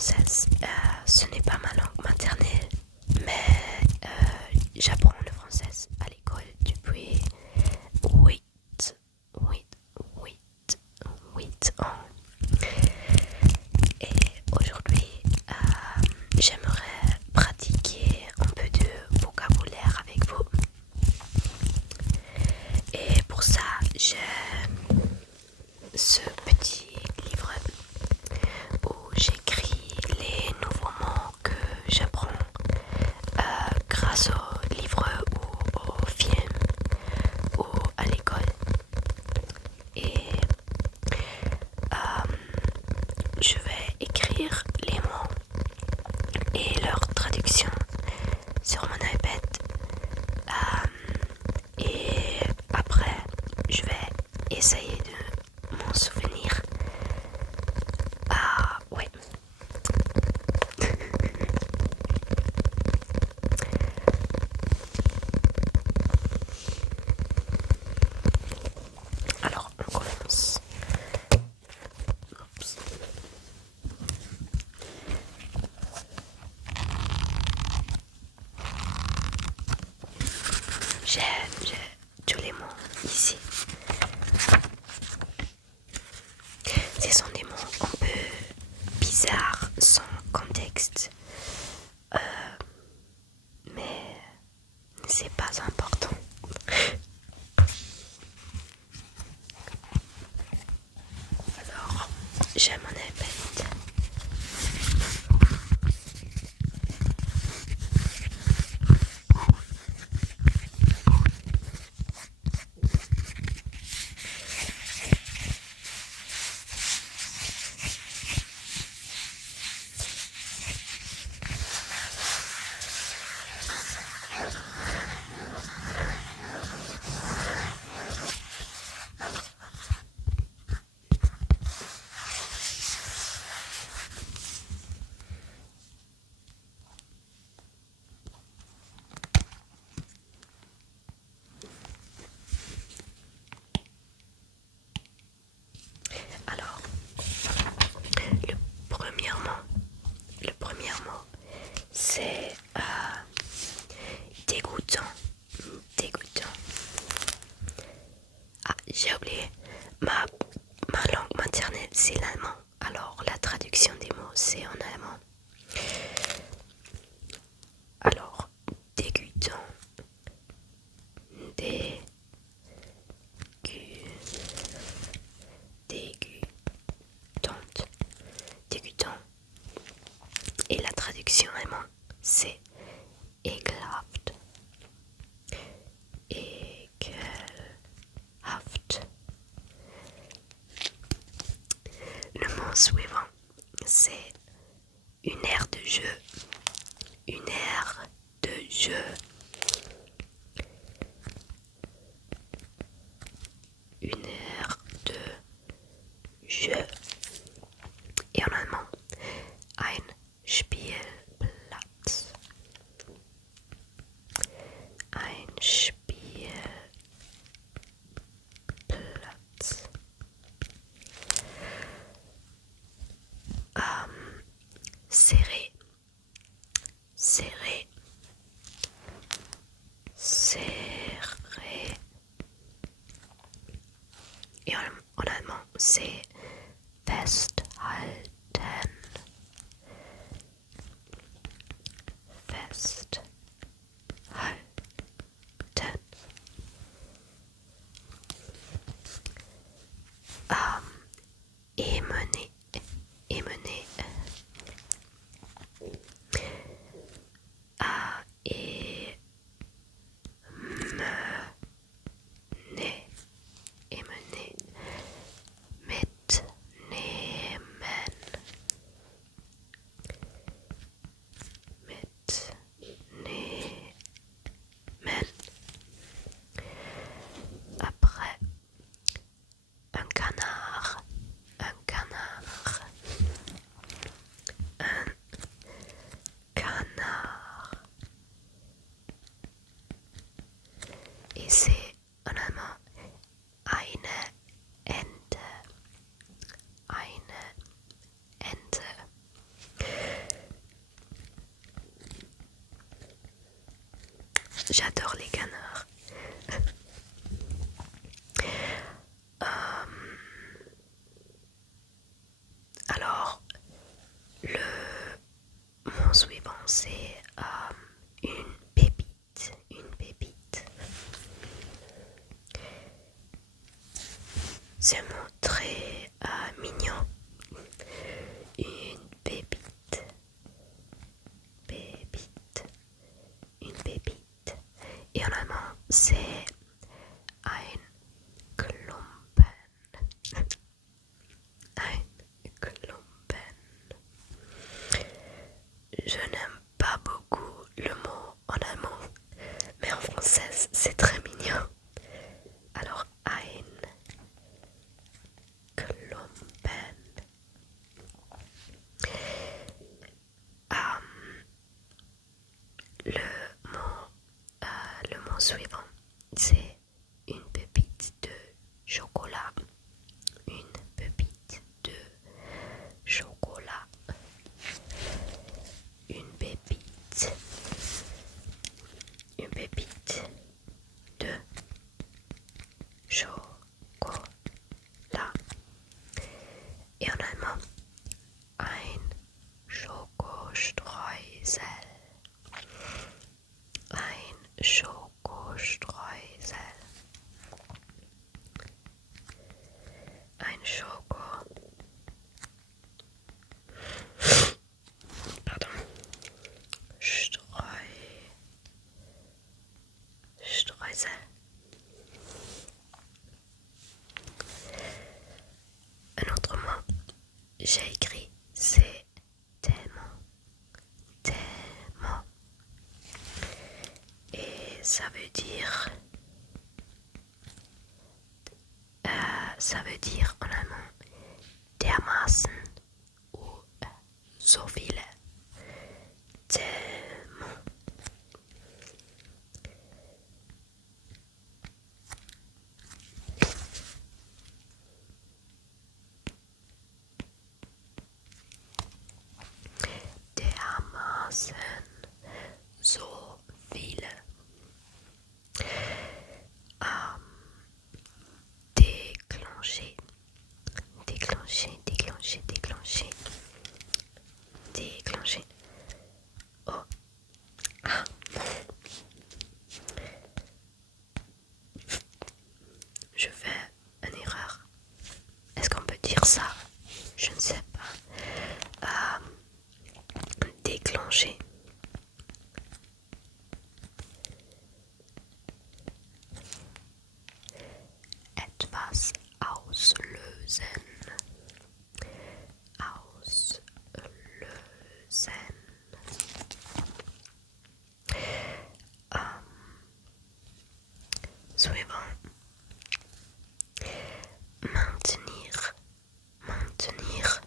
française. Ce n'est pas ma langue maternelle, mais j'apprends le français à l'école depuis 8, 8, 8, 8 ans. Et aujourd'hui, j'aimerais pratiquer un peu de vocabulaire avec vous. Et pour ça, j'ai ce petit livre où j'écris les nouveaux mots que j'apprends grâce au livre ou au film ou à l'école. Et je vais écrire les mots et leur traduction sur mon iPad. Et après, je vais essayer de m'en souvenir. Ah ouais. Alors, on commence. Oups. J'ai tous les mots ici. Ce sont des mots un peu bizarres, sans contexte. Mais c'est pas important. Alors, j'ai mon iPad. Alors, le premier mot, c'est dégoûtant. Dégoûtant. Ah, j'ai oublié. Ma langue maternelle, c'est l'allemand. Alors, la traduction des mots, c'est en allemand. Alors, dégoûtant. Dégoûtante. Dégoûtant. Et la traduction allemand, c'est ekelhaft. Ekelhaft. Le mot suivant, c'est une aire de jeu. Une aire de jeu. Une aire de jeu. Et en allemand, ein Spielplatz. Ein Spielplatz. Serré. Serré. Serré. Et en allemand, c'est festhalten. Festhalten. Émener. Émener. Et mener, mitnehmen, mitnehmen. Après, un canard, un canard, un canard. Et c'est en allemand eine Ente. Eine Ente. J'adore les canards. Alors, le mot suivant, c'est une pépite. Une pépite. C'est un mot très mignon. Une pépite. Pépite. Une pépite. Et en allemand, c'est ein Klumpen. Ein Klumpen. Je n'aime pas beaucoup le mot en allemand, mais en français c'est très mignon. Alors ein Klumpen. Le mot suivant, c'est une pépite de chocolat. Une pépite de chocolat. Une pépite. Une pépite de chocolat. Et en allemand, ein Schokostreusel. Ein Schokostreusel. Ein Streusel. Un autre mot, j'ai écrit, c'est tellement. Tellement. Et ça veut dire en allemand dermaßen ou so viele. Tellement. Dermaßen so viele. Déclencher. Déclencher, déclencher, déclencher. Déclencher. Oh. Ah. Je fais une erreur. Est-ce qu'on peut dire ça? Je ne sais pas. Déclencher. Etwas auslösen. Auslösen. Suivant. Maintenir. Maintenir.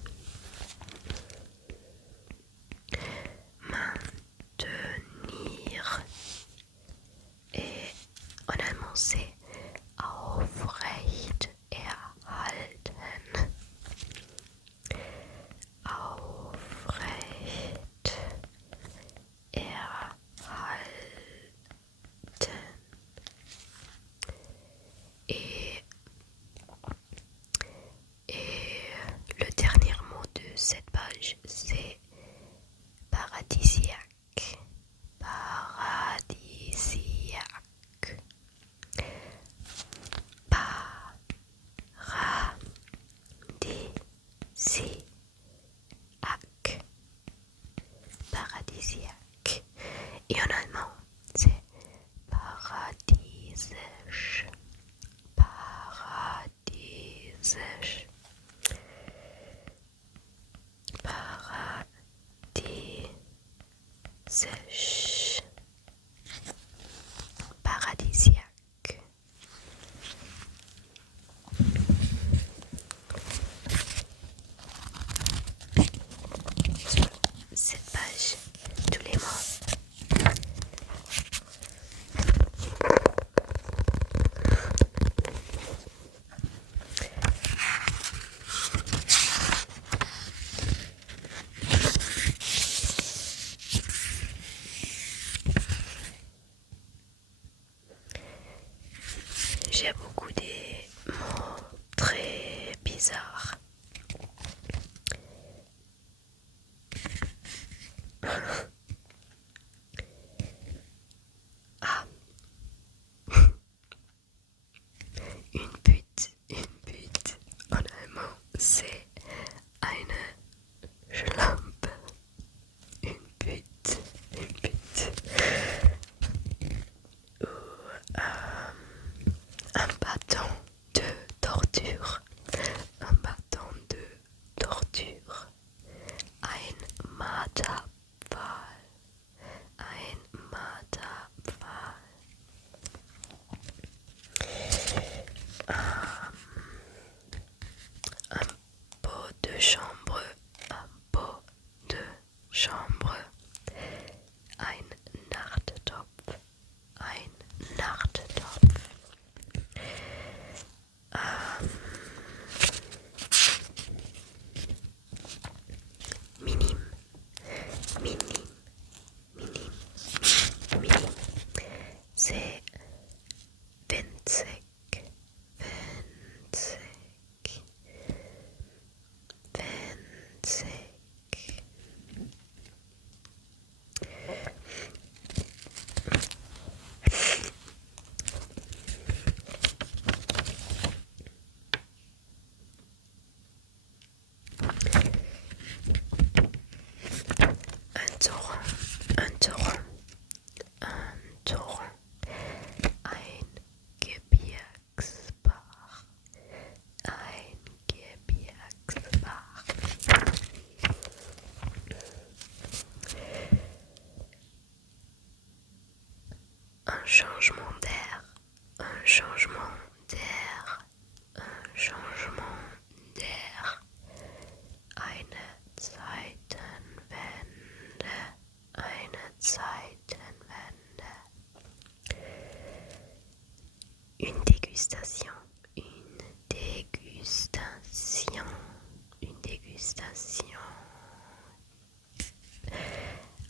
Maintenir. Et en allemand c'est aufrecht erhalten. Aufrecht erhalten. Et le dernier mot de cette page, c'est paradisiaque. Paradisiaque. Paradisiaque. Paradisiaque. Et en allemand, c'est paradiesisch. Paradiesisch. Paradisisch. Paradisiaque. Cette page, tous les mots. j'ai beaucoup des mots très bizarres. Ah, une pute, en allemand, c'est eine Schlampe. Une pute. Ou un bâton de torture. Un bâton de torture. Ein Marterpfahl. Ein Marterpfahl. Un pot de chambre. Un pot de chambre. Ein Nachttopf. Ein Nachttopf. Minim. C'est winzig. Un torrent. Ein Gebirgsbach. Ein Gebirgsbach. Un changement d'air. Un changement d'air. Un changement d'air. Eine Zeitenwende. Eine Zeitenwende. Une dégustation. Une dégustation. Une dégustation.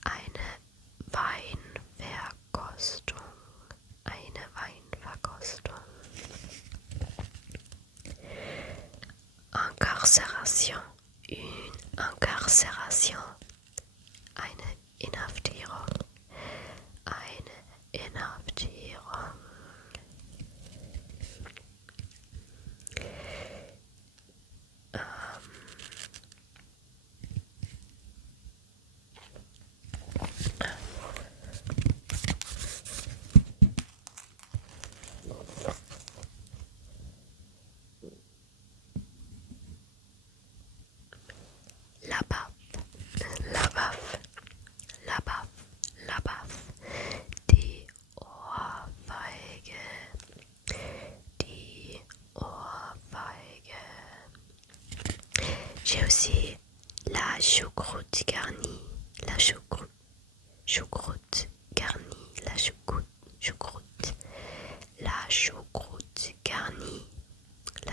Eine Weinverkostung. Eine Weinverkostung. Incarcération. Une incarcération. Eine Inhaftierung. Eine Inhaftierung. La baffe, die Ohrfeige, J'ai aussi la choucroute garnie, choucroute garnie,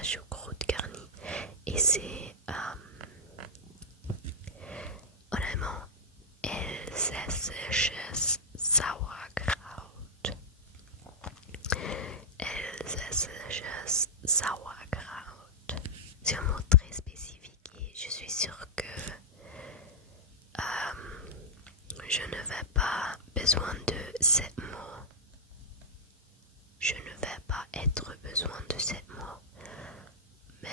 choucroute garnie, et c'est en allemand elsässisches Sauerkraut. C'est un mot très spécifique et je suis sûre que je ne vais pas besoin de ces mots. Je ne vais pas être besoin de ces mots. Mais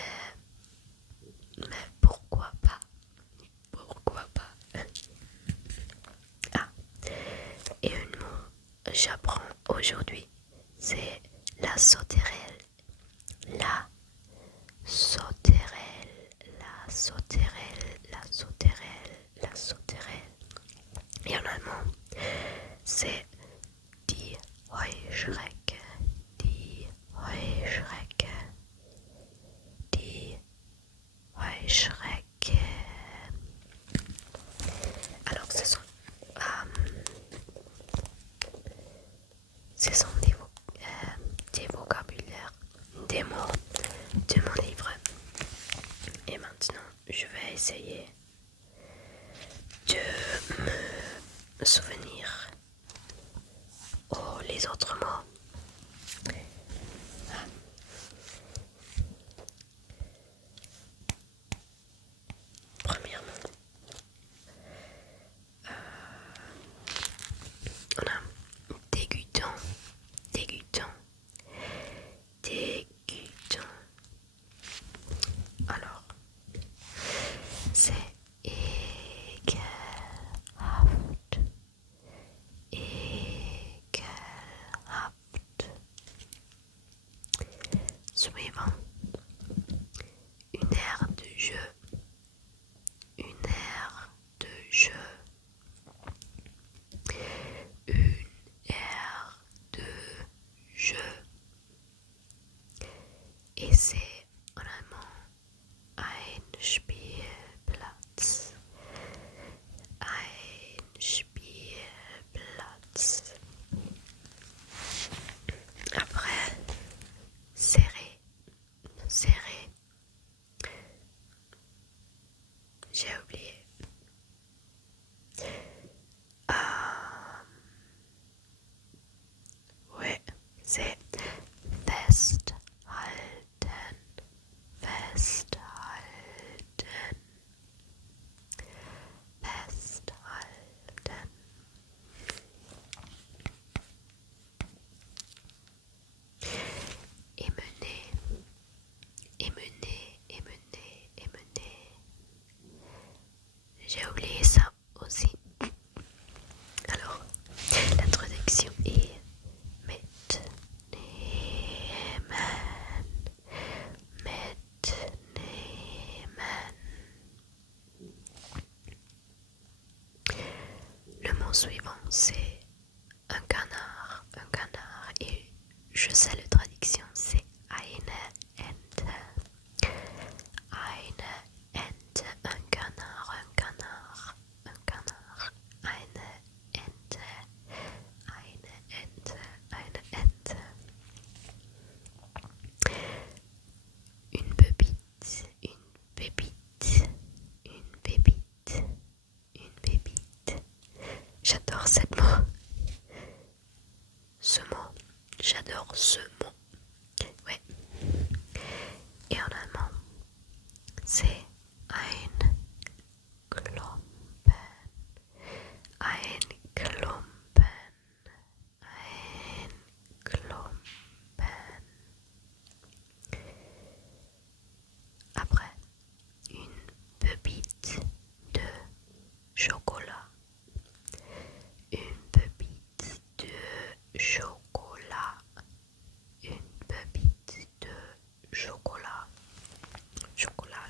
pourquoi pas? Ah, et un mot j'apprends aujourd'hui, c'est la sauterelle. La sauterelle. Et en allemand, c'est die Heuschrecke. Alors ce sont des vocabulaires, des mots de mon livre. Et maintenant, je vais essayer de me souvenir les autres mots. suivant, c'est un canard, et je sais la traduction, c'est eine Ente. Eine Ente, un canard, eine Ente, eine Ente, eine Ente. Une pépite, une pépite, une pépite, une pépite. J'adore cette mot. Ce mot, j'adore ce mot. Ouais. Et en allemand, c'est ein Klumpen, ein Klumpen, ein Klumpen. Après, une pépite de chocolat, une pépite de chocolat, une pépite de chocolat, chocolat,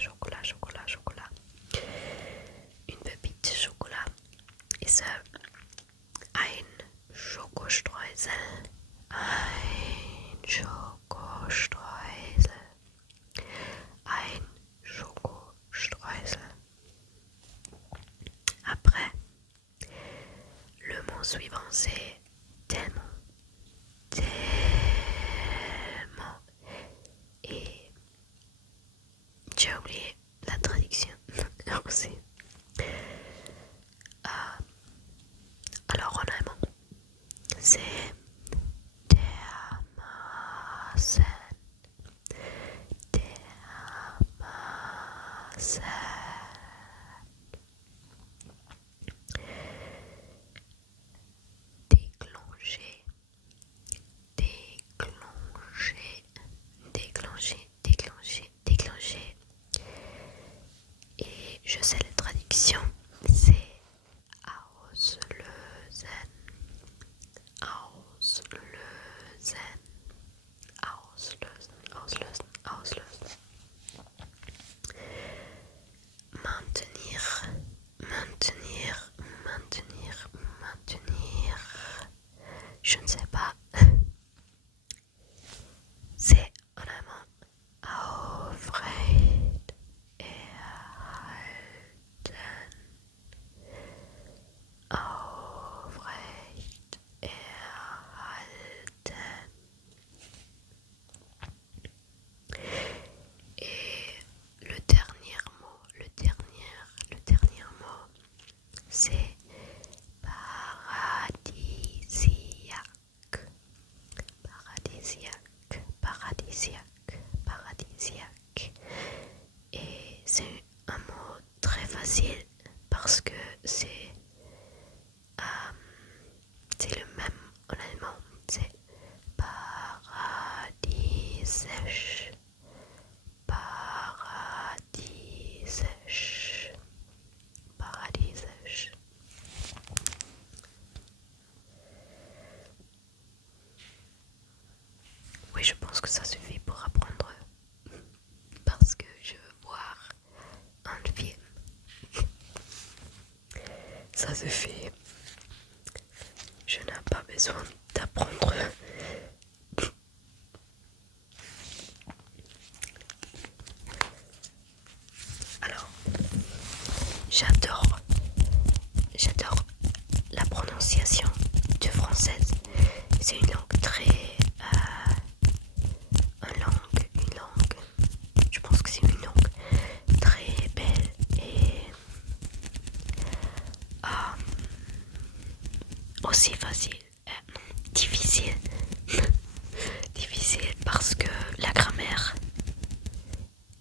une pépite de chocolat. Et ça, ein Schokostreusel, ein Schokostreusel, ein Schokostreusel. Après, le mot suivant c'est tellement, tellement. Et j'ai oublié la traduction aussi. Alors en allemand, c'est dermaßen, dermaßen. Déclencher, déclencher, déclencher, déclencher, déclencher. Et je sais la traduction, c'est auslösen, auslösen, auslösen, auslösen, auslösen. Maintenir, maintenir, maintenir, maintenir. Je ne sais pas. C'est en allemand aufrecht erhalten. Aufrecht erhalten. Et le dernier mot, c'est paradisiaque, paradisiaque, paradisiaque, paradisiaque. Et c'est un mot très facile parce que c'est le même en allemand, c'est paradiesisch, paradiesisch, paradiesisch. Oui, je pense que ça suffit pour apprendre parce que je veux voir un film. Ça suffit. Je n'ai pas besoin d'apprendre. Alors, j'adore la prononciation de française. C'est une langue très, je pense que c'est une langue très belle et aussi facile, difficile, difficile parce que la grammaire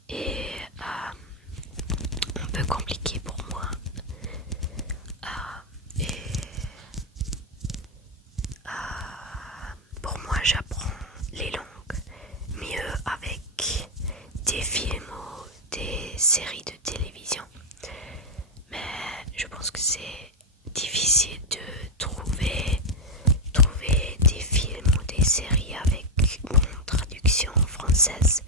est un peu compliquée pour moi. Pour moi, j'apprends les langues mieux avec des films ou des séries de télévision. Mais je pense que c'est difficile de trouver des films ou des séries avec une traduction française.